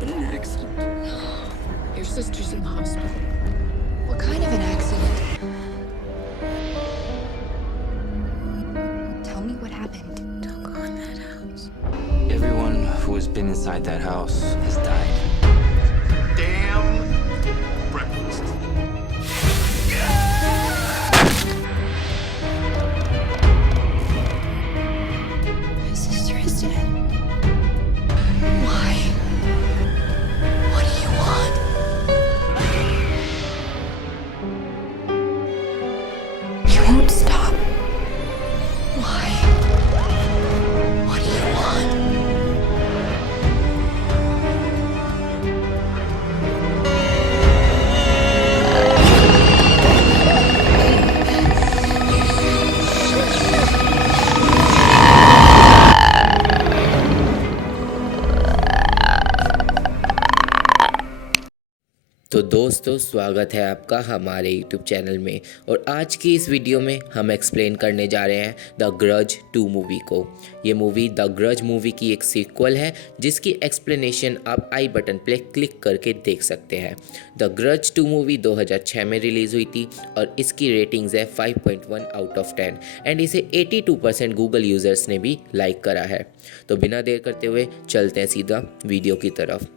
accident. Your sister's in the hospital. What kind of an accident? Tell me what happened. Don't go in that house. Everyone who has been inside that house has died. Damn breakfast. My sister is dead. Why? What do you want? You won't stop. Why? What do you want? तो दोस्तों, स्वागत है आपका हमारे YouTube channel में। और आज की इस वीडियो में हम एक्सप्लेन करने जा रहे हैं द ग्रज 2 मूवी को। ये मूवी द ग्रज मूवी की एक सीक्वल है जिसकी एक्सप्लेनेशन आप आई बटन पे क्लिक करके देख सकते हैं। द ग्रज 2 मूवी 2006 में रिलीज़ हुई थी और इसकी रेटिंग्स है 5.1 आउट ऑफ 10 एंड इसे 82% गूगल यूज़र्स ने भी लाइक करा है। तो बिना देर करते हुए चलते हैं सीधा वीडियो की तरफ।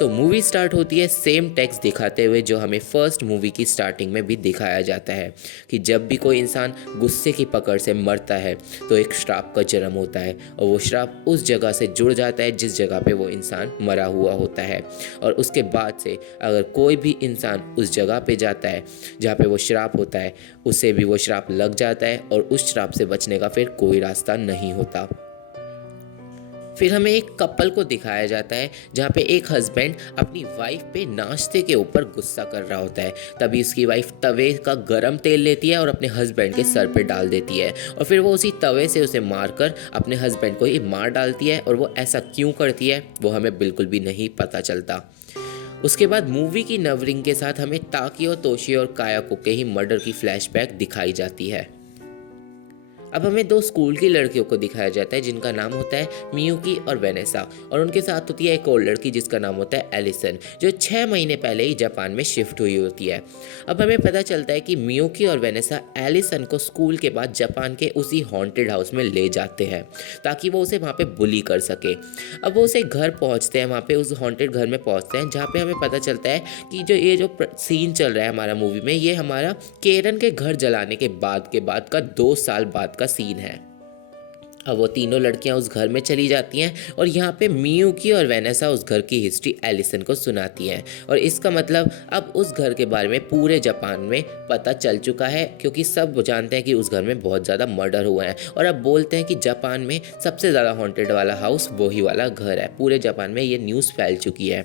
तो मूवी स्टार्ट होती है सेम टेक्स्ट दिखाते हुए जो हमें फर्स्ट मूवी की स्टार्टिंग में भी दिखाया जाता है कि जब भी कोई इंसान गुस्से की पकड़ से मरता है तो एक श्राप का जन्म होता है और वो श्राप उस जगह से जुड़ जाता है जिस जगह पे वो इंसान मरा हुआ होता है। और उसके बाद से अगर कोई भी इंसान उस जगह पे जाता है जहाँ पे वो श्राप होता है, उसे भी वो श्राप लग जाता है और उस श्राप से बचने का फिर कोई रास्ता नहीं होता। फिर हमें एक कपल को दिखाया जाता है जहाँ पे एक हस्बैंड अपनी वाइफ पे नाश्ते के ऊपर गुस्सा कर रहा होता है। तभी उसकी वाइफ तवे का गरम तेल लेती है और अपने हस्बैंड के सर पे डाल देती है और फिर वो उसी तवे से उसे मारकर अपने हस्बैंड को ही मार डालती है। और वो ऐसा क्यों करती है वो हमें बिल्कुल भी नहीं पता चलता। उसके बाद मूवी की नवरिंग के साथ हमें ताकियो, तोशी और कायाको के ही मर्डर की फ्लैशबैक दिखाई जाती है। अब हमें 2 स्कूल की लड़कियों को दिखाया जाता है जिनका नाम होता है मियुकी और वेनेसा, और उनके साथ होती है एक और लड़की जिसका नाम होता है एलिसन, जो 6 महीने पहले ही जापान में शिफ्ट हुई होती है। अब हमें पता चलता है कि मियुकी और वेनेसा एलिसन को स्कूल के बाद जापान के उसी हॉन्टेड हाउस में ले जाते हैं ताकि वो उसे वहाँ पे बुली कर सके। अब वो उसे घर पहुँचते हैं, वहाँ पे उस हॉन्टेड घर में पहुँचते हैं जहाँ पे हमें पता चलता है कि जो सीन चल रहा है हमारा मूवी में, ये हमारा केरन के घर जलाने के बाद का 2 साल बाद का सीन है। अब वो तीनों लड़कियां उस घर में चली जाती हैं और यहाँ पे मियुकी और वेनेसा उस घर की हिस्ट्री एलिसन को सुनाती हैं। और इसका मतलब अब उस घर के बारे में पूरे जापान में पता चल चुका है क्योंकि सब जानते हैं कि उस घर में बहुत ज़्यादा मर्डर हुआ है। और अब बोलते हैं कि जापान में सबसे ज़्यादा हॉन्टेड वाला हाउस वही वाला घर है। पूरे जापान में ये न्यूज़ फैल चुकी है।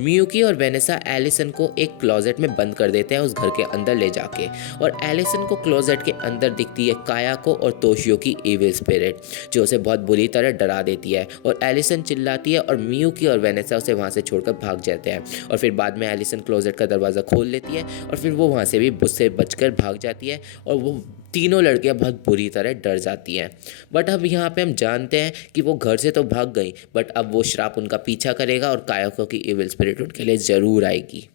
मियुकी और वेनेसा एलिसन को एक क्लोजेट में बंद कर देते हैं उस घर के अंदर ले जाके, और एलिसन को क्लोजेट के अंदर दिखती है कायाको और तोशियो की इविल स्पिरिट जो उसे बहुत बुरी तरह डरा देती है। और एलिसन चिल्लाती है और मियुकी और वेनेसा उसे वहाँ से छोड़कर भाग जाते हैं। और फिर बाद में एलिसन क्लोजेट का दरवाज़ा खोल लेती है और फिर वो वहाँ से भी उससे बचकर भाग जाती है और वो तीनों लड़कियां बहुत बुरी तरह डर जाती हैं। बट अब यहाँ पे हम जानते हैं कि वो घर से तो भाग गई, बट अब वो श्राप उनका पीछा करेगा और कायाको की इविल स्पिरिट उनके लिए ज़रूर आएगी।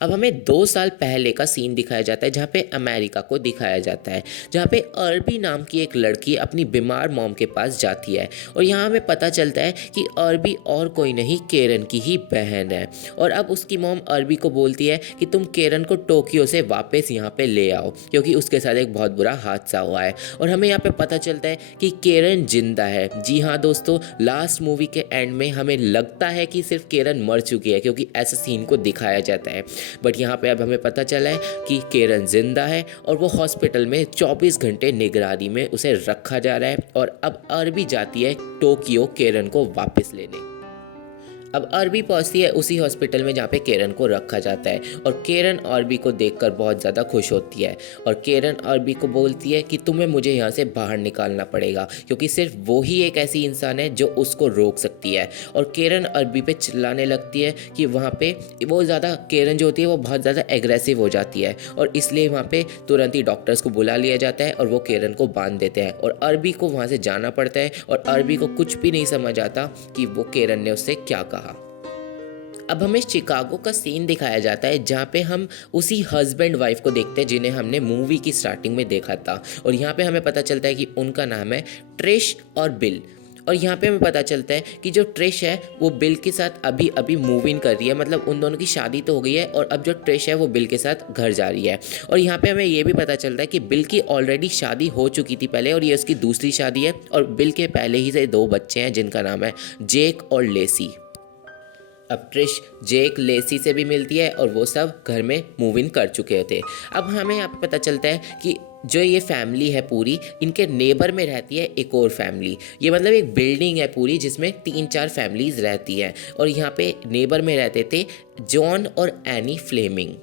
अब हमें 2 साल पहले का सीन दिखाया जाता है जहाँ पे अमेरिका को दिखाया जाता है, जहाँ पे अरबी नाम की एक लड़की अपनी बीमार मॉम के पास जाती है। और यहाँ हमें पता चलता है कि अरबी और कोई नहीं, केरन की ही बहन है। और अब उसकी मॉम अरबी को बोलती है कि तुम केरन को टोक्यो से वापस यहाँ पे ले आओ क्योंकि उसके साथ एक बहुत बुरा हादसा हुआ है। और हमें यहाँ पे पता चलता है कि केरन जिंदा है। जी हाँ दोस्तों, लास्ट मूवी के एंड में हमें लगता है कि सिर्फ केरन मर चुकी है क्योंकि ऐसे सीन को दिखाया जाता है। बट यहाँ पे अब हमें पता चला है कि केरन जिंदा है और वो हॉस्पिटल में 24 घंटे निगरानी में उसे रखा जा रहा है। और अब अरबी जाती है टोक्यो केरन को वापस लेने। अब अरबी पहुंचती है उसी हॉस्पिटल में जहाँ पे केरन को रखा जाता है और केरन अरबी को देखकर बहुत ज़्यादा खुश होती है। और केरन अरबी को बोलती है कि तुम्हें मुझे यहाँ से बाहर निकालना पड़ेगा क्योंकि सिर्फ वो ही एक ऐसी इंसान है जो उसको रोक सकती है। और केरन अरबी पे चिल्लाने लगती है कि वहाँ पे वो ज़्यादा, केरन जो होती है वो बहुत ज़्यादा एग्रेसिव हो जाती है और इसलिए वहाँ पे तुरंत ही डॉक्टर्स को बुला लिया जाता है और वो केरन को बांध देते हैं और अरबी को वहाँ से जाना पड़ता है। और अरबी को कुछ भी नहीं समझ आता कि वो केरन ने उससे क्या कहा। अब हमें शिकागो का सीन दिखाया जाता है जहाँ पे हम उसी हस्बैंड वाइफ को देखते हैं जिन्हें हमने मूवी की स्टार्टिंग में देखा था। और यहाँ पे हमें पता चलता है कि उनका नाम है ट्रिश और बिल। और यहाँ पे हमें पता चलता है कि जो ट्रिश है वो बिल के साथ अभी अभी मूव इन कर रही है, मतलब उन दोनों की शादी तो हो गई है और अब जो ट्रिश है वो बिल के साथ घर जा रही है। और यहाँ पे हमें ये भी पता चलता है कि बिल की ऑलरेडी शादी हो चुकी थी पहले और ये उसकी दूसरी शादी है और बिल के पहले ही से 2 बच्चे हैं जिनका नाम है जेक और लेसी। अब ट्रिश जेक लेसी से भी मिलती है और वो सब घर में मूव इन कर चुके थे। अब हमें यहाँ पे पता चलता है कि जो ये फैमिली है पूरी, इनके नेबर में रहती है एक और फैमिली। ये मतलब एक बिल्डिंग है पूरी जिसमें 3-4 फैमिलीज रहती हैं और यहाँ पे नेबर में रहते थे जॉन और एनी फ्लेमिंग।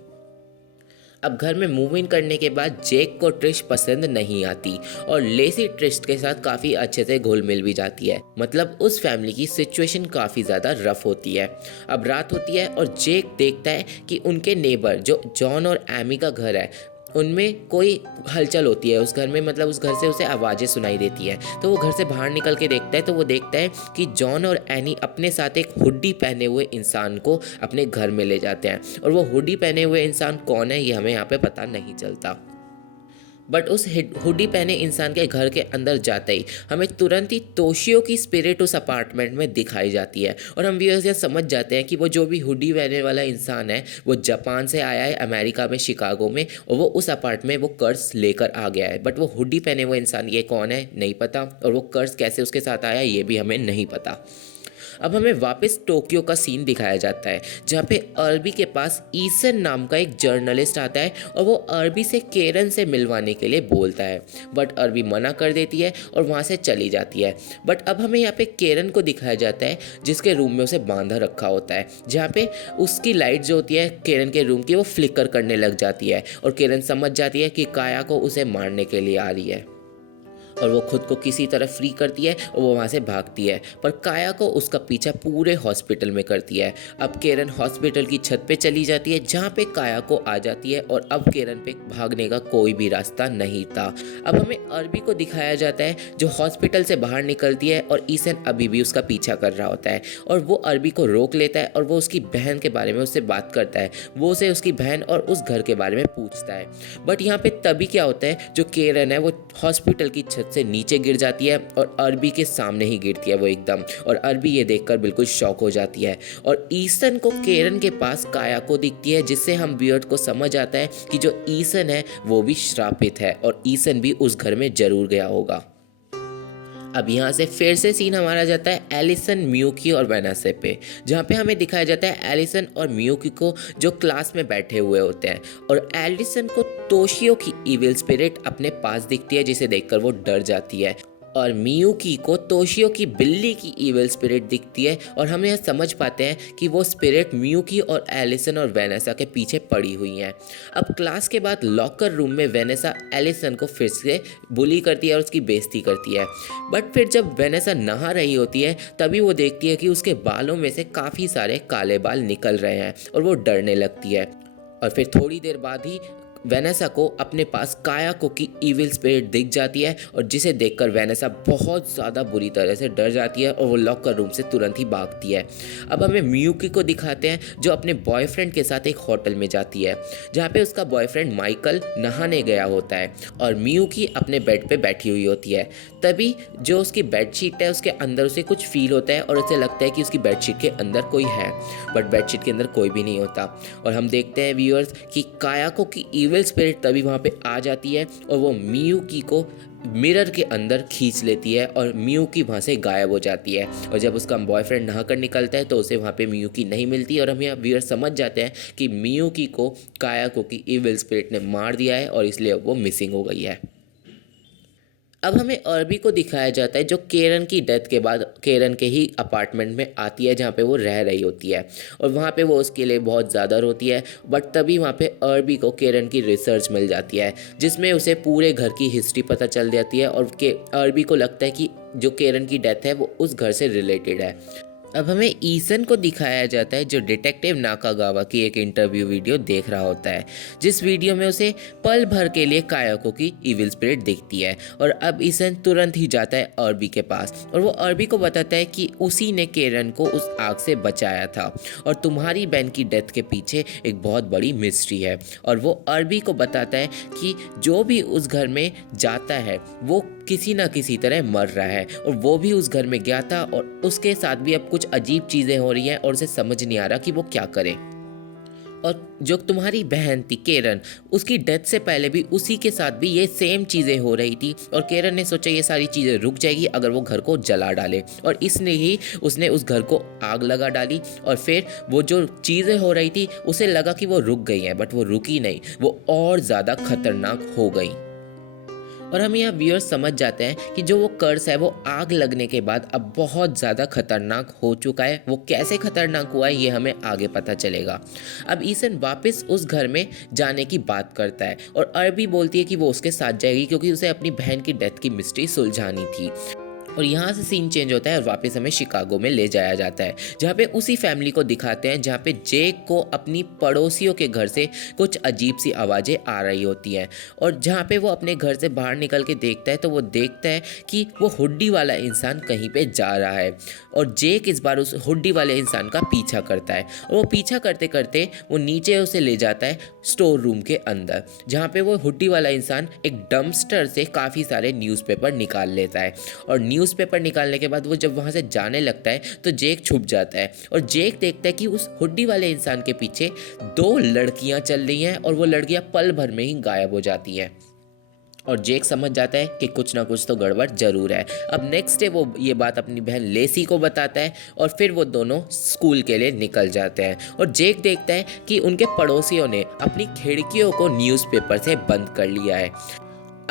अब घर में मूव इन करने के बाद जेक को ट्रिश पसंद नहीं आती और लेसी ट्रिश के साथ काफ़ी अच्छे से घुल मिल भी जाती है, मतलब उस फैमिली की सिचुएशन काफ़ी ज़्यादा रफ होती है। अब रात होती है और जेक देखता है कि उनके नेबर जो जॉन और एमी का घर है उनमें कोई हलचल होती है उस घर में, मतलब उस घर से उसे आवाज़ें सुनाई देती हैं। तो वो घर से बाहर निकल के देखता है तो वो देखता है कि जॉन और एनी अपने साथ एक हुडी पहने हुए इंसान को अपने घर में ले जाते हैं और वो हुडी पहने हुए इंसान कौन है ये हमें यहाँ पे पता नहीं चलता। बट उस हुडी पहने इंसान के घर के अंदर जाते ही हमें तुरंत ही तोशियो की स्पिरिट उस अपार्टमेंट में दिखाई जाती है और हम व्यूअर्स यह समझ जाते हैं कि वो जो भी हुडी पहने वाला इंसान है वो जापान से आया है अमेरिका में शिकागो में और वो उस अपार्टमेंट में वो कर्ज लेकर आ गया है। बट वो हुडी पहने हुए इंसान ये कौन है नहीं पता और वो कर्ज कैसे उसके साथ आया ये भी हमें नहीं पता। अब हमें वापस टोक्यो का सीन दिखाया जाता है जहाँ पे अरबी के पास ईसन नाम का एक जर्नलिस्ट आता है और वो अरबी से केरन से मिलवाने के लिए बोलता है, बट अरबी मना कर देती है और वहाँ से चली जाती है। बट अब हमें यहाँ पे केरन को दिखाया जाता है जिसके रूम में उसे बांधा रखा होता है, जहाँ पे उसकी लाइट जो होती है केरन के रूम की वो फ्लिकर करने लग जाती है और केरन समझ जाती है कि काया को उसे मारने के लिए आ रही है और वो खुद को किसी तरह फ्री करती है और वो वहाँ से भागती है, पर काया को उसका पीछा पूरे हॉस्पिटल में करती है। अब केरन हॉस्पिटल की छत पे चली जाती है जहाँ पे काया को आ जाती है और अब केरन पे भागने का कोई भी रास्ता नहीं था। अब हमें अरबी को दिखाया जाता है जो हॉस्पिटल से बाहर निकलती है और ईसन अभी भी उसका पीछा कर रहा होता है और वो अरबी को रोक लेता है और वो उसकी बहन के बारे में उससे बात करता है। वो उसे उसकी बहन और उस घर के बारे में पूछता है। बट यहाँ पे तभी क्या होता है, जो केरन है वो हॉस्पिटल की छत से नीचे गिर जाती है और अरबी के सामने ही गिरती है वो एकदम, और अरबी ये देखकर बिल्कुल शॉक हो जाती है और ईसन को केरन के पास काया को दिखती है, जिससे हम व्यूअर को समझ आता है कि जो ईसन है वो भी श्रापित है और ईसन भी उस घर में जरूर गया होगा। अब यहाँ से फिर से सीन हमारा जाता है एलिसन, मियुकी और वेनासे पे, जहाँ पे हमें दिखाया जाता है एलिसन और मियुकी को जो क्लास में बैठे हुए होते हैं और एलिसन को तोशियो की इविल स्पिरिट अपने पास दिखती है जिसे देखकर वो डर जाती है और मियुकी को तोशियो की बिल्ली की इविल स्पिरिट दिखती है और हम यह समझ पाते हैं कि वो स्पिरिट मियुकी और एलिसन और वेनेसा के पीछे पड़ी हुई हैं। अब क्लास के बाद लॉकर रूम में वेनेसा एलिसन को फिर से बुली करती है और उसकी बेइज्जती करती है। बट फिर जब वेनेसा नहा रही होती है तभी वो देखती है कि उसके बालों में से काफ़ी सारे काले बाल निकल रहे हैं और वो डरने लगती है और फिर थोड़ी देर बाद ही वेनेसा को अपने पास कायाको की इविल स्पिरिट दिख जाती है और जिसे देखकर वेनेसा बहुत ज़्यादा बुरी तरह से डर जाती है और वो लॉकर रूम से तुरंत ही भागती है। अब हमें मियुकी को दिखाते हैं जो अपने बॉयफ्रेंड के साथ एक होटल में जाती है जहाँ पे उसका बॉयफ्रेंड माइकल नहाने गया होता है और मियुकी अपने बेड पे बैठी हुई होती है। तभी जो उसकी बेडशीट है उसके अंदर उसे कुछ फील होता है और उसे लगता है कि उसकी बेडशीट के अंदर कोई है, बट बेडशीट के अंदर कोई भी नहीं होता और हम देखते हैं व्यूअर्स कि कायाको की इविल स्पिरिट तभी वहाँ पे आ जाती है और वो मियुकी को मिरर के अंदर खींच लेती है और मियुकी वहाँ से गायब हो जाती है और जब उसका बॉयफ्रेंड नहाकर निकलता है तो उसे वहाँ पे मियुकी नहीं मिलती और हम यहाँ व्यूअर समझ जाते हैं कि मियुकी को कायाको की इविल स्पिरिट ने मार दिया है और इसलिए वो मिसिंग हो गई है। अब हमें अरबी को दिखाया जाता है जो केरन की डेथ के बाद केरन के ही अपार्टमेंट में आती है जहाँ पे वो रह रही होती है और वहाँ पे वो उसके लिए बहुत ज़्यादा रोती है। बट तभी वहाँ पे अरबी को केरन की रिसर्च मिल जाती है जिसमें उसे पूरे घर की हिस्ट्री पता चल जाती है और अरबी को लगता है कि जो केरन की डेथ है वो उस घर से रिलेटेड है। अब हमें ईसन को दिखाया जाता है जो डिटेक्टिव नाकागावा की एक इंटरव्यू वीडियो देख रहा होता है, जिस वीडियो में उसे पल भर के लिए कायाको की इविल स्पिरिट दिखती है। और अब ईसन तुरंत ही जाता है अर्बी के पास और वो अर्बी को बताता है कि उसी ने केरन को उस आग से बचाया था और तुम्हारी बहन की डेथ के पीछे एक बहुत बड़ी मिस्ट्री है। और वो अर्बी को बताता है कि जो भी उस घर में जाता है वो किसी ना किसी तरह मर रहा है और वो भी उस घर में गया था और उसके साथ भी अब कुछ अजीब चीज़ें हो रही हैं और उसे समझ नहीं आ रहा कि वो क्या करे। और जो तुम्हारी बहन थी केरन, उसकी डेथ से पहले भी उसी के साथ भी ये सेम चीज़ें हो रही थी और केरन ने सोचा ये सारी चीज़ें रुक जाएगी अगर वो घर को जला डाले, और इसने ही उसने उस घर को आग लगा डाली। और फिर वो जो चीज़ें हो रही थी उसे लगा कि वो रुक गई हैं, बट वो रुकी नहीं, वो और ज़्यादा खतरनाक हो गई। और हम यहाँ व्यूअर्स समझ जाते हैं कि जो वो कर्स है वो आग लगने के बाद अब बहुत ज़्यादा खतरनाक हो चुका है। वो कैसे खतरनाक हुआ है ये हमें आगे पता चलेगा। अब ईसन वापस उस घर में जाने की बात करता है और अर्बी बोलती है कि वो उसके साथ जाएगी क्योंकि उसे अपनी बहन की डेथ की मिस्ट्री सुलझानी थी। और यहाँ से सीन चेंज होता है और वापस हमें शिकागो में ले जाया जाता है, जहाँ पे उसी फैमिली को दिखाते हैं जहाँ पे जेक को अपनी पड़ोसियों के घर से कुछ अजीब सी आवाज़ें आ रही होती हैं। और जहाँ पे वो अपने घर से बाहर निकल के देखता है तो वो देखता है कि वो हुड्डी वाला इंसान कहीं पे जा रहा है और जेक इस बार उस हुड्डी वाले इंसान का पीछा करता है और वो पीछा करते करते वो नीचे उसे ले जाता है स्टोर रूम के अंदर, जहाँ पे वो हुड्डी वाला इंसान एक डंपस्टर से काफ़ी सारे न्यूज़पेपर निकाल लेता है। और न्यूज़पेपर निकालने के बाद वो जब वहाँ से जाने लगता है तो जेक छुप जाता है और जेक देखता है कि उस हुड्डी वाले इंसान के पीछे 2 लड़कियाँ चल रही हैं और वो लड़कियाँ पल भर में ही गायब हो जाती हैं। और जेक समझ जाता है कि कुछ ना कुछ तो गड़बड़ जरूर है। अब नेक्स्ट डे वो ये बात अपनी बहन लेसी को बताता है और फिर वो दोनों स्कूल के लिए निकल जाते हैं। और जेक देखता है कि उनके पड़ोसियों ने अपनी खिड़कियों को न्यूज़पेपर से बंद कर लिया है।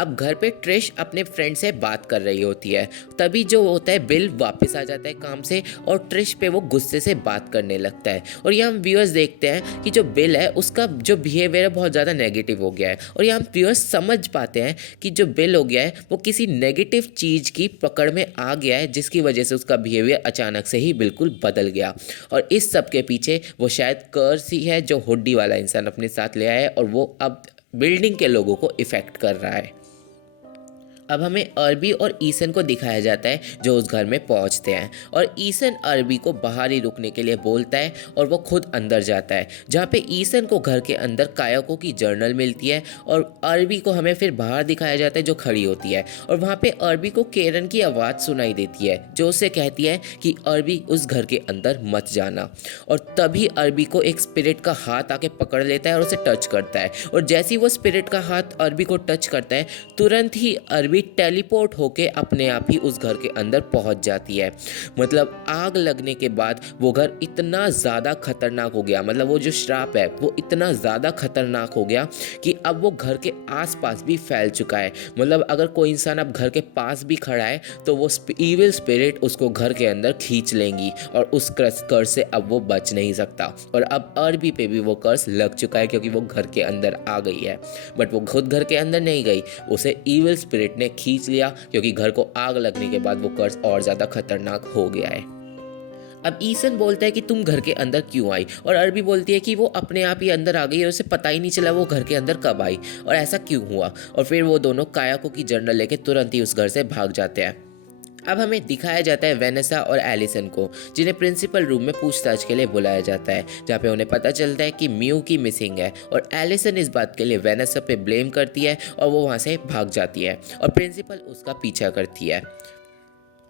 अब घर पे ट्रिश अपने फ्रेंड से बात कर रही होती है, तभी जो होता है बिल वापस आ जाता है काम से और ट्रिश पे वो गुस्से से बात करने लगता है। और यहाँ हम व्यूअर्स देखते हैं कि जो बिल है उसका जो बिहेवियर है बहुत ज़्यादा नेगेटिव हो गया है। और यहाँ हम व्यूअर्स समझ पाते हैं कि जो बिल हो गया है वो किसी नेगेटिव चीज़ की पकड़ में आ गया है, जिसकी वजह से उसका बिहेवियर अचानक से ही बिल्कुल बदल गया। और इस सब के पीछे वो शायद कर्स ही है जो हुड्डी वाला इंसान अपने साथ ले आया है और वो अब बिल्डिंग के लोगों को इफ़ेक्ट कर रहा है। अब हमें अर्बी और ईसन को दिखाया जाता है जो उस घर में पहुंचते हैं और ईसन अर्बी को बाहर ही रुकने के लिए बोलता है और वो खुद अंदर जाता है, जहाँ पे ईसन को घर के अंदर कायाको की जर्नल मिलती है और अर्बी को हमें फिर बाहर दिखाया जाता है जो खड़ी होती है। और वहाँ पे अर्बी को केरन की आवाज़ सुनाई देती है जो उससे कहती है कि अर्बी उस घर के अंदर मत जाना। और तभी अर्बी को एक स्पिरिट का हाथ आके पकड़ लेता है और उसे टच करता है और जैसे ही वो स्पिरिट का हाथ अर्बी को टच करता है तुरंत ही अर्बी टेलीपोर्ट होके अपने आप ही उस घर के अंदर पहुंच जाती है। मतलब आग लगने के बाद वो घर इतना ज़्यादा खतरनाक हो गया, मतलब वो जो श्राप है वो इतना ज़्यादा खतरनाक हो गया कि अब वो घर के आसपास भी फैल चुका है। मतलब अगर कोई इंसान अब घर के पास भी खड़ा है तो वो इविल स्पिरिट उसको घर के अंदर खींच लेंगी और उस कर्स से अब वो बच नहीं सकता। और अब अर्बी पे भी वो कर्स लग चुका है क्योंकि वो घर के अंदर आ गई है, बट वो खुद घर के अंदर नहीं गई, उसे इविल स्पिरिट ने खींच लिया क्योंकि घर को आग लगने के बाद वो कर्स और ज्यादा खतरनाक हो गया है। अब ईसन बोलता है कि तुम घर के अंदर क्यों आई और अर्बी बोलती है कि वो अपने आप ही अंदर आ गई और उसे पता ही नहीं चला वो घर के अंदर कब आई और ऐसा क्यों हुआ। और फिर वो दोनों कायाको की जर्नल लेके तुरंत ही उस घर से भाग जाते हैं। अब हमें दिखाया जाता है वेनेसा और एलिसन को, जिन्हें प्रिंसिपल रूम में पूछताछ के लिए बुलाया जाता है, जहाँ पे उन्हें पता चलता है कि म्यू की मिसिंग है और एलिसन इस बात के लिए वेनेसा पे ब्लेम करती है और वो वहाँ से भाग जाती है और प्रिंसिपल उसका पीछा करती है।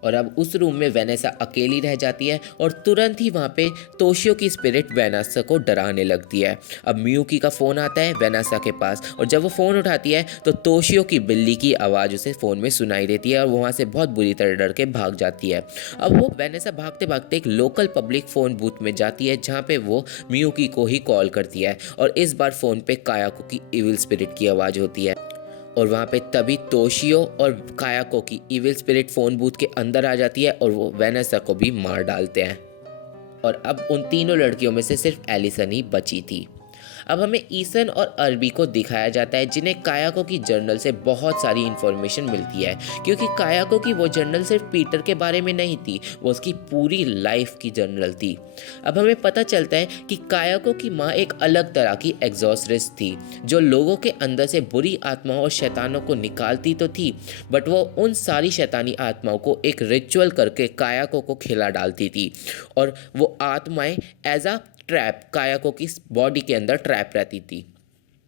और अब उस रूम में वेनेसा अकेली रह जाती है और तुरंत ही वहाँ पे तोशियो की स्पिरिट वेनेसा को डराने लगती है। अब मियुकी का फ़ोन आता है वेनेसा के पास और जब वो फ़ोन उठाती है तो तोशियो की बिल्ली की आवाज़ उसे फ़ोन में सुनाई देती है और वो वहाँ से बहुत बुरी तरह डर के भाग जाती है। अब वो वेनेसा भागते भागते एक लोकल पब्लिक फ़ोन बूथ में जाती है जहाँ पे वो मियुकी को ही कॉल करती है और इस बार फ़ोन पे कायाको की इविल स्पिरिट की आवाज़ होती है। और वहाँ पे तभी तोशियो और कायाको की इविल स्पिरिट फ़ोन बूथ के अंदर आ जाती है और वो वेनेसा को भी मार डालते हैं। और अब उन तीनों लड़कियों में से सिर्फ एलिसन ही बची थी। अब हमें ईसन और अरबी को दिखाया जाता है जिन्हें कायाको की जर्नल से बहुत सारी इन्फॉर्मेशन मिलती है, क्योंकि कायाको की वो जर्नल सिर्फ पीटर के बारे में नहीं थी, वो उसकी पूरी लाइफ की जर्नल थी। अब हमें पता चलता है कि कायाको की माँ एक अलग तरह की एग्जॉर्सिस्ट थी जो लोगों के अंदर से बुरी आत्माओं और शैतानों को निकालती तो थी, बट वो उन सारी शैतानी आत्माओं को एक रिचुअल करके कायाको को खिला डालती थी और वो आत्माएं एज अ ट्रैप कायाको की बॉडी के अंदर ट्रैप रहती थी।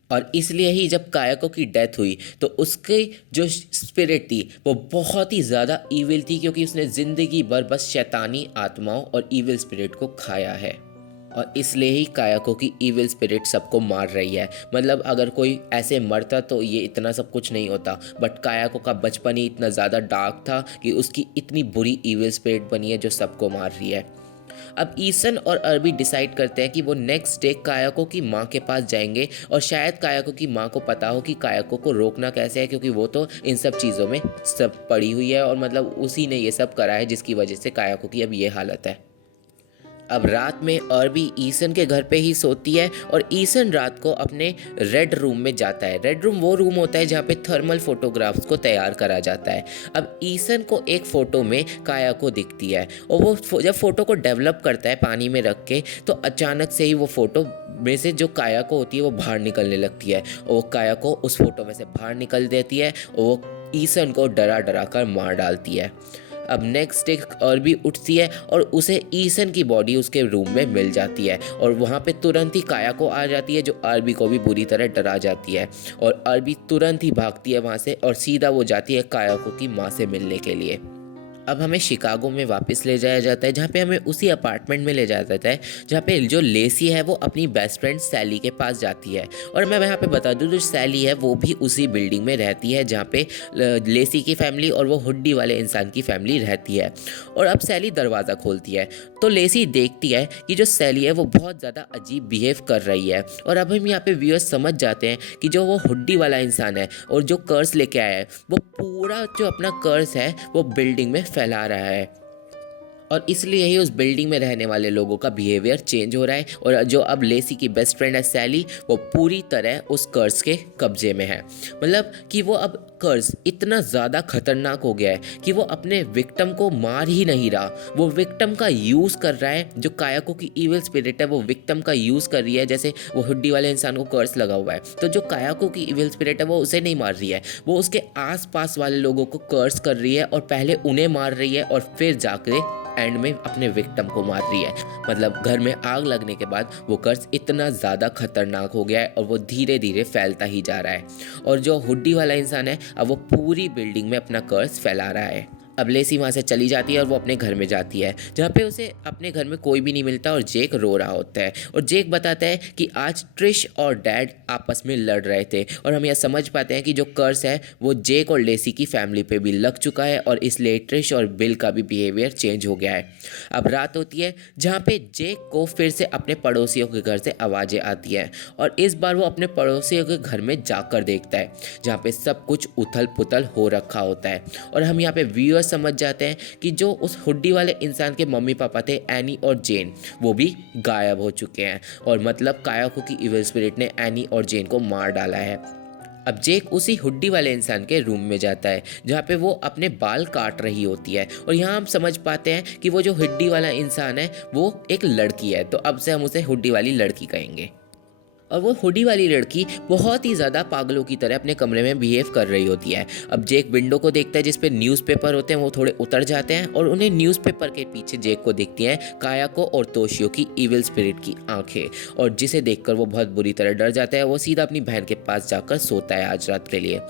और इसलिए ही जब कायाको की डेथ हुई तो उसकी जो स्पिरिट थी वो बहुत ही ज़्यादा ईविल थी, क्योंकि उसने ज़िंदगी भर बस शैतानी आत्माओं और ईविल स्पिरिट को खाया है। और इसलिए ही कायाको की ईविल स्पिरिट सबको मार रही है। मतलब अगर कोई ऐसे मरता तो ये इतना सब कुछ नहीं होता, बट कायाको का बचपन ही इतना ज़्यादा डार्क था कि उसकी इतनी बुरी ईविल स्पिरिट बनी है जो सबको मार रही है। अब ईसन और अरबी डिसाइड करते हैं कि वो नेक्स्ट डे कायाको की माँ के पास जाएंगे और शायद कायाको की माँ को पता हो कि कायाको को रोकना कैसे है, क्योंकि वो तो इन सब चीज़ों में सब पड़ी हुई है और मतलब उसी ने ये सब करा है जिसकी वजह से कायाको की अब ये हालत है। अब रात में अरबी ईसन के घर पे ही सोती है और ईसन रात को अपने रेड रूम में जाता है। रेड रूम वो रूम होता है जहाँ पे थर्मल फोटोग्राफ्स को तैयार करा जाता है। अब ईसन को एक फ़ोटो में कायाको दिखती है और वो जब फ़ोटो को डेवलप करता है पानी में रख के, तो अचानक से ही वो फ़ोटो में से जो कायाको होती है वो बाहर निकलने लगती है और वो कायाको उस फोटो में से बाहर निकल देती है और वो ईसन को डरा डरा कर मार डालती है। अब नेक्स्ट डे अरबी उठती है और उसे ईसन की बॉडी उसके रूम में मिल जाती है और वहाँ पे तुरंत ही कायाको आ जाती है जो अरबी को भी बुरी तरह डरा जाती है और अरबी तुरंत ही भागती है वहाँ से और सीधा वो जाती है कायाको की माँ से मिलने के लिए। अब हमें शिकागो में वापस ले जाया जाता है जहाँ पे हमें उसी अपार्टमेंट में ले जाया जाता है जहाँ पे जो लेसी है वो अपनी बेस्ट फ्रेंड सैली के पास जाती है। और मैं यहाँ पे बता दूँ जो सैली है वो भी उसी बिल्डिंग में रहती है जहाँ पे लेसी की फैमिली और वो हुड्डी वाले इंसान की फैमिली रहती है। और अब सैली दरवाज़ा खोलती है तो लेसी देखती है कि जो सैली है वो बहुत ज़्यादा अजीब बिहेव कर रही है। और अब हम यहाँ पे व्यूअर्स समझ जाते हैं कि जो वो हुड्डी वाला इंसान है और जो कर्स लेके आया है वो पूरा जो अपना कर्स है वो बिल्डिंग में फैला रहा है और इसलिए ही उस बिल्डिंग में रहने वाले लोगों का बिहेवियर चेंज हो रहा है। और जो अब लेसी की बेस्ट फ्रेंड है सैली वो पूरी तरह उस कर्स के कब्जे में है। मतलब कि वो अब कर्स इतना ज़्यादा खतरनाक हो गया है कि वो अपने विक्टिम को मार ही नहीं रहा, वो विक्टिम का यूज़ कर रहा है। जो कायाको की इविल स्पिरिट है वो विक्टिम का यूज़ कर रही है, जैसे वो हुड्डी वाले इंसान को कर्स लगा हुआ है तो जो कायाको की इविल स्पिरिट है वो उसे नहीं मार रही है, वो उसके आसपास वाले लोगों को कर्स कर रही है और पहले उन्हें मार रही है और फिर जाकर एंड में अपने विक्टिम को मार रही है। मतलब घर में आग लगने के बाद वो कर्स इतना ज़्यादा खतरनाक हो गया है और वो धीरे धीरे फैलता ही जा रहा है और जो हुड्डी वाला इंसान है अब वो पूरी बिल्डिंग में अपना कर्स फैला रहा है। अब लेसी वहाँ से चली जाती है और वो अपने घर में जाती है जहाँ पे उसे अपने घर में कोई भी नहीं मिलता और जेक रो रहा होता है और जेक बताता है कि आज ट्रिश और डैड आपस में लड़ रहे थे और हम यह समझ पाते हैं कि जो कर्स है वो जेक और लेसी की फैमिली पे भी लग चुका है और इसलिए ट्रिश और बिल का भी बिहेवियर चेंज हो गया है। अब रात होती है जहाँ पे जेक को फिर से अपने पड़ोसियों के घर से आवाज़ें आती हैं और इस बार वो अपने पड़ोसियों के घर में जाकर देखता है जहाँ पे सब कुछ उथल पुथल हो रखा होता है। और हम यहाँ पे व्यूअर्स समझ जाते हैं कि जो उस हुड्डी वाले इंसान के मम्मी पापा थे एनी और जेन वो भी गायब हो चुके हैं और मतलब कायाको की इविल स्पिरिट ने एनी और जेन को मार डाला है। अब जेक उसी हुड्डी वाले इंसान के रूम में जाता है जहाँ पे वो अपने बाल काट रही होती है और यहाँ हम समझ पाते हैं कि वो जो हुड्डी वाला इंसान है वो एक लड़की है, तो अब से हम उसे हुड्डी वाली लड़की कहेंगे। और वो हुडी वाली लड़की बहुत ही ज़्यादा पागलों की तरह अपने कमरे में बिहेव कर रही होती है। अब जेक विंडो को देखता है जिस पे न्यूज़पेपर होते हैं वो थोड़े उतर जाते हैं और उन्हें न्यूज़पेपर के पीछे जेक को दिखती हैं कायाको और तोशियो की इविल स्पिरिट की आंखें और जिसे देखकर वो बहुत बुरी तरह डर जाता है। वो सीधा अपनी बहन के पास जाकर सोता है आज रात के लिए।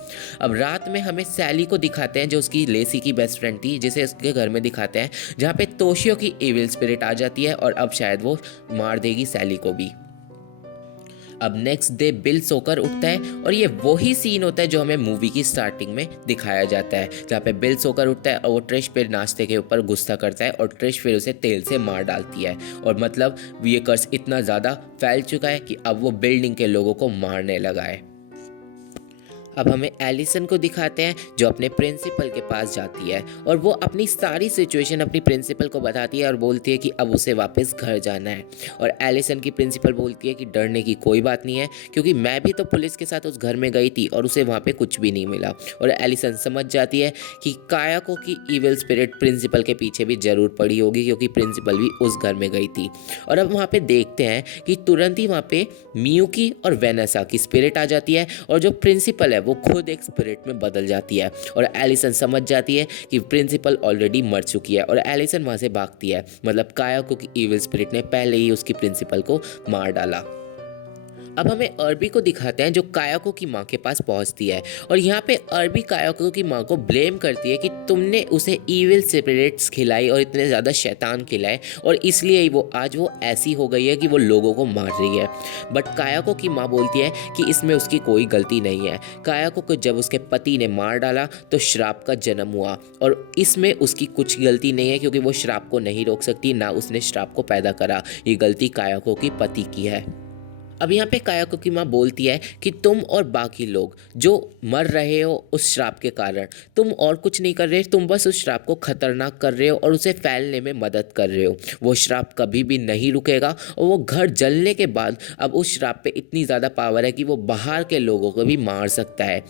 अब रात में हमें सैली को दिखाते हैं जो उसकी लेसी की बेस्ट फ्रेंड थी, जिसे उसके घर में दिखाते हैं जहाँ पे तोशियो की इविल स्पिरिट आ जाती है और अब शायद वो मार देगी सैली को भी। अब नेक्स्ट डे बिल सोकर उठता है और ये वही सीन होता है जो हमें मूवी की स्टार्टिंग में दिखाया जाता है जहाँ पे बिल सोकर उठता है और वो ट्रिश पे नाश्ते के ऊपर गुस्सा करता है और ट्रिश फिर उसे तेल से मार डालती है और मतलब ये कर्स इतना ज़्यादा फैल चुका है कि अब वो बिल्डिंग के लोगों को मारने लगा है। अब हमें एलिसन को दिखाते हैं जो अपने प्रिंसिपल के पास जाती है और वो अपनी सारी सिचुएशन अपनी प्रिंसिपल को बताती है और बोलती है कि अब उसे वापस घर जाना है। और एलिसन की प्रिंसिपल बोलती है कि डरने की कोई बात नहीं है, क्योंकि मैं भी तो पुलिस के साथ उस घर में गई थी और उसे वहाँ पे कुछ भी नहीं मिला। और एलिसन समझ जाती है कि कायाको की इविल स्पिरिट प्रिंसिपल के पीछे भी ज़रूर पड़ी होगी, क्योंकि प्रिंसिपल भी उस घर में गई थी। और अब वहाँ पे देखते हैं कि तुरंत ही वहाँ पे मियुकी और वेनेसा की स्पिरिट आ जाती है और जो प्रिंसिपल है वो खुद एक स्पिरिट में बदल जाती है। और एलिसन समझ जाती है कि प्रिंसिपल ऑलरेडी मर चुकी है और एलिसन वहाँ से भागती है। मतलब कायाको की इविल स्पिरिट ने पहले ही उसकी प्रिंसिपल को मार डाला। अब हमें अर्बी को दिखाते हैं जो कायाको की माँ के पास पहुंचती है और यहाँ पे अर्बी कायाको की माँ को ब्लेम करती है कि तुमने उसे इविल स्पिरिट्स खिलाई और इतने ज़्यादा शैतान खिलाए और इसलिए ही वो आज वो ऐसी हो गई है कि वो लोगों को मार रही है। बट कायाको की माँ बोलती है कि इसमें उसकी कोई गलती नहीं है। कायाको को जब उसके पति ने मार डाला तो श्राप का जन्म हुआ और इसमें उसकी कुछ गलती नहीं है, क्योंकि वो श्राप को नहीं रोक सकती, ना उसने श्राप को पैदा करा। ये गलती कायाको की पति की है। अब यहाँ पे कायाको की माँ बोलती है कि तुम और बाकी लोग जो मर रहे हो उस श्राप के कारण, तुम और कुछ नहीं कर रहे, तुम बस उस श्राप को खतरनाक कर रहे हो और उसे फैलने में मदद कर रहे हो। वो श्राप कभी भी नहीं रुकेगा और वो घर जलने के बाद अब उस श्राप पे इतनी ज़्यादा पावर है कि वो बाहर के लोगों को भी मार सकता है।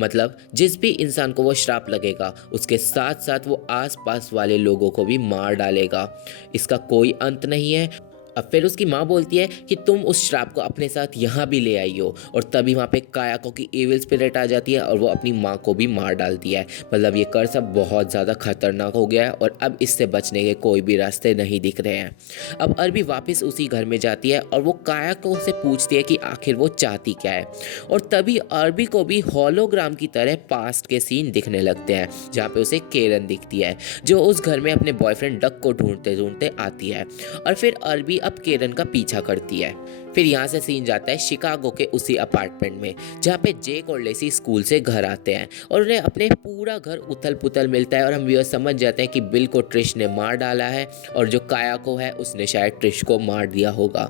मतलब जिस भी इंसान को वो श्राप लगेगा उसके साथ साथ वो आसपास वाले लोगों को भी मार डालेगा। इसका कोई अंत नहीं है। अब फिर उसकी माँ बोलती है कि तुम उस श्राप को अपने साथ यहाँ भी ले आई हो और तभी वहाँ पे कायाको की इविल स्पिरिट आ जाती है और वो अपनी माँ को भी मार डालती है। मतलब ये कर्स अब बहुत ज़्यादा खतरनाक हो गया है और अब इससे बचने के कोई भी रास्ते नहीं दिख रहे हैं। अब अर्बी वापस उसी घर में जाती है और वो कायाको से पूछती है कि आखिर वो चाहती क्या है। और तभी अर्बी को भी हॉलोग्राम की तरह पास्ट के सीन दिखने लगते हैं, जहाँ पे उसे केरन दिखती है जो उस घर में अपने बॉयफ्रेंड डक को ढूंढते ढूंढते आती है। और फिर अर्बी अब केरन का पीछा करती है। फिर यहाँ से सीन जाता है शिकागो के उसी अपार्टमेंट में, जहाँ पे जेक और लेसी स्कूल से घर आते हैं और उन्हें अपने पूरा घर उथल पुथल मिलता है और हम व्यूअर समझ जाते हैं कि बिल को ट्रिश ने मार डाला है और जो कायाको है उसने शायद ट्रिश को मार दिया होगा।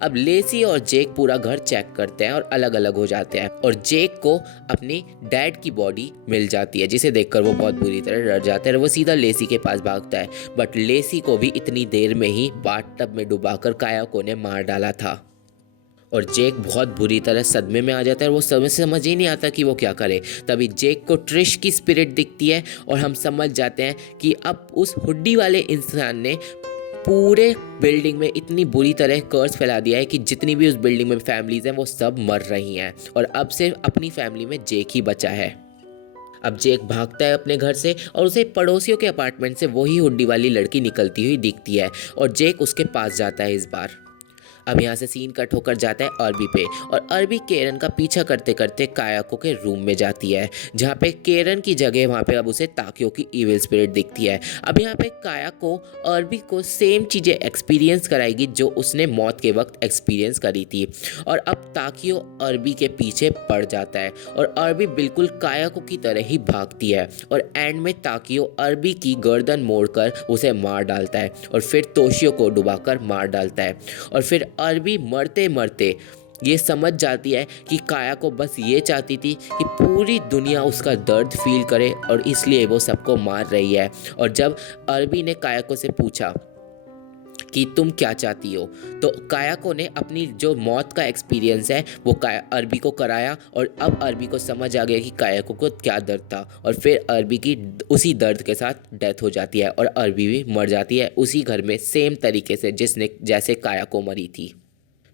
अब लेसी और जेक पूरा घर चेक करते हैं और अलग अलग हो जाते हैं और जेक को अपनी डैड की बॉडी मिल जाती है, जिसे देखकर वो बहुत बुरी तरह डर जाता है और वो सीधा लेसी के पास भागता है। बट लेसी को भी इतनी देर में ही बाथटब में डुबाकर कायाको ने मार डाला था और जेक बहुत बुरी तरह सदमे में आ जाता है और वो समझ ही नहीं आता कि वो क्या करे। तभी जेक को ट्रिश की स्पिरिट दिखती है और हम समझ जाते हैं कि अब उस हुड्डी वाले इंसान ने पूरे बिल्डिंग में इतनी बुरी तरह कर्स फैला दिया है कि जितनी भी उस बिल्डिंग में फैमिलीज हैं वो सब मर रही हैं और अब सिर्फ अपनी फैमिली में जेक ही बचा है। अब जेक भागता है अपने घर से और उसे पड़ोसियों के अपार्टमेंट से वही हुड्डी वाली लड़की निकलती हुई दिखती है और जेक उसके पास जाता है इस बार। अब यहाँ से सीन कट होकर जाता है अर्बी पे और अर्बी केरन का पीछा करते करते कायाको के रूम में जाती है, जहाँ पे केरन की जगह वहाँ पे अब उसे ताकियो की इविल स्पिरिट दिखती है। अब यहाँ पे कायाको अर्बी को सेम चीज़ें एक्सपीरियंस कराएगी जो उसने मौत के वक्त एक्सपीरियंस करी थी और अब ताकियो अर्बी के पीछे पड़ जाता है और अर्बी बिल्कुल कायाको की तरह ही भागती है और एंड में ताकियो अर्बी की गर्दन मोड़कर उसे मार डालता है और फिर तोशियो को डुबाकर मार डालता है और फिर अर्बी मरते मरते ये समझ जाती है कि कायाको बस ये चाहती थी कि पूरी दुनिया उसका दर्द फील करे और इसलिए वो सबको मार रही है। और जब अर्बी ने कायाको से पूछा कि तुम क्या चाहती हो, तो कायाको ने अपनी जो मौत का एक्सपीरियंस है वो अर्बी को कराया और अब अर्बी को समझ आ गया कि कायाको को क्या दर्द था और फिर अर्बी की उसी दर्द के साथ डेथ हो जाती है और अर्बी भी मर जाती है उसी घर में सेम तरीके से जैसे कायाको मरी थी।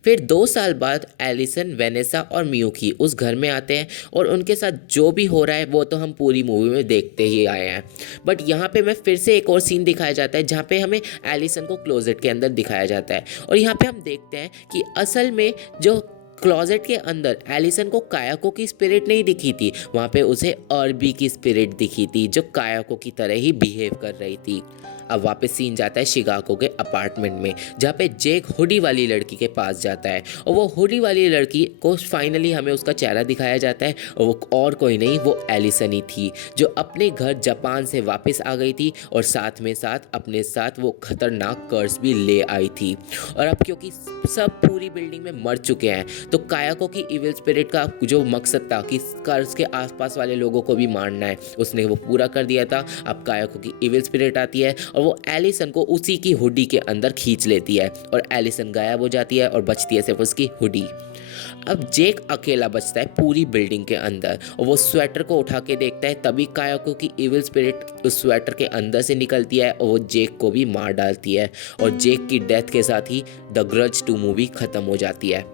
फिर 2 साल बाद एलिसन, वेनेसा और मियुकी उस घर में आते हैं और उनके साथ जो भी हो रहा है वो तो हम पूरी मूवी में देखते ही आए हैं। बट यहाँ पे मैं फिर से एक और सीन दिखाया जाता है जहाँ पे हमें एलिसन को क्लोजेट के अंदर दिखाया जाता है और यहाँ पे हम देखते हैं कि असल में जो क्लोजेट के अंदर एलिसन को कायाको की स्पिरिट नहीं दिखी थी, वहाँ पे उसे अर्बी की स्पिरिट दिखी थी जो कायाको की तरह ही बिहेव कर रही थी। अब वापस सीन जाता है शिकागो के अपार्टमेंट में, जहाँ पे जेक हुडी वाली लड़की के पास जाता है और वो हुडी वाली लड़की को फाइनली हमें उसका चेहरा दिखाया जाता है और वो और कोई नहीं, वो एलिसन ही थी जो अपने घर जापान से वापस आ गई थी और साथ में साथ अपने साथ वो खतरनाक कर्स भी ले आई थी। और अब क्योंकि सब पूरी बिल्डिंग में मर चुके हैं तो कायाको की इविल स्पिरिट का जो मकसद था कि कर्स के आसपास वाले लोगों को भी मारना है, उसने वो पूरा कर दिया था। अब कायाको की इविल स्पिरिट आती है और वो एलिसन को उसी की हुडी के अंदर खींच लेती है और एलिसन गायब हो जाती है और बचती है सिर्फ उसकी हुडी। अब जेक अकेला बचता है पूरी बिल्डिंग के अंदर और वो स्वेटर को उठा के देखता है, तभी कायाको की इविल स्पिरिट उस स्वेटर के अंदर से निकलती है और वो जेक को भी मार डालती है और जेक की डेथ के साथ ही द ग्रज 2 मूवी खत्म हो जाती है।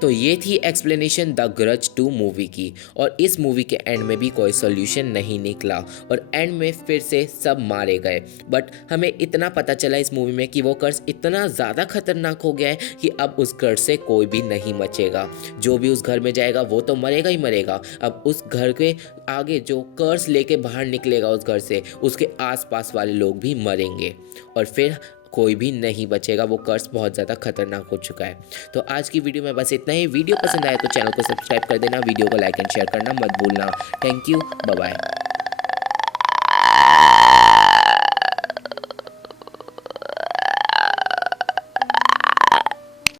तो ये थी एक्सप्लेनेशन द ग्रज 2 मूवी की और इस मूवी के एंड में भी कोई सॉल्यूशन नहीं निकला और एंड में फिर से सब मारे गए। बट हमें इतना पता चला इस मूवी में कि वो कर्स इतना ज़्यादा खतरनाक हो गया है कि अब उस घर से कोई भी नहीं बचेगा। जो भी उस घर में जाएगा वो तो मरेगा ही मरेगा। अब उस घर के आगे जो कर्स लेके बाहर निकलेगा उस घर से, उसके आसपास वाले लोग भी मरेंगे और फिर कोई भी नहीं बचेगा। वो कर्स बहुत ज़्यादा खतरनाक हो चुका है। तो आज की वीडियो में बस इतना ही। वीडियो पसंद आए तो चैनल को सब्सक्राइब कर देना, वीडियो को लाइक एंड शेयर करना मत भूलना। Thank you, bye bye.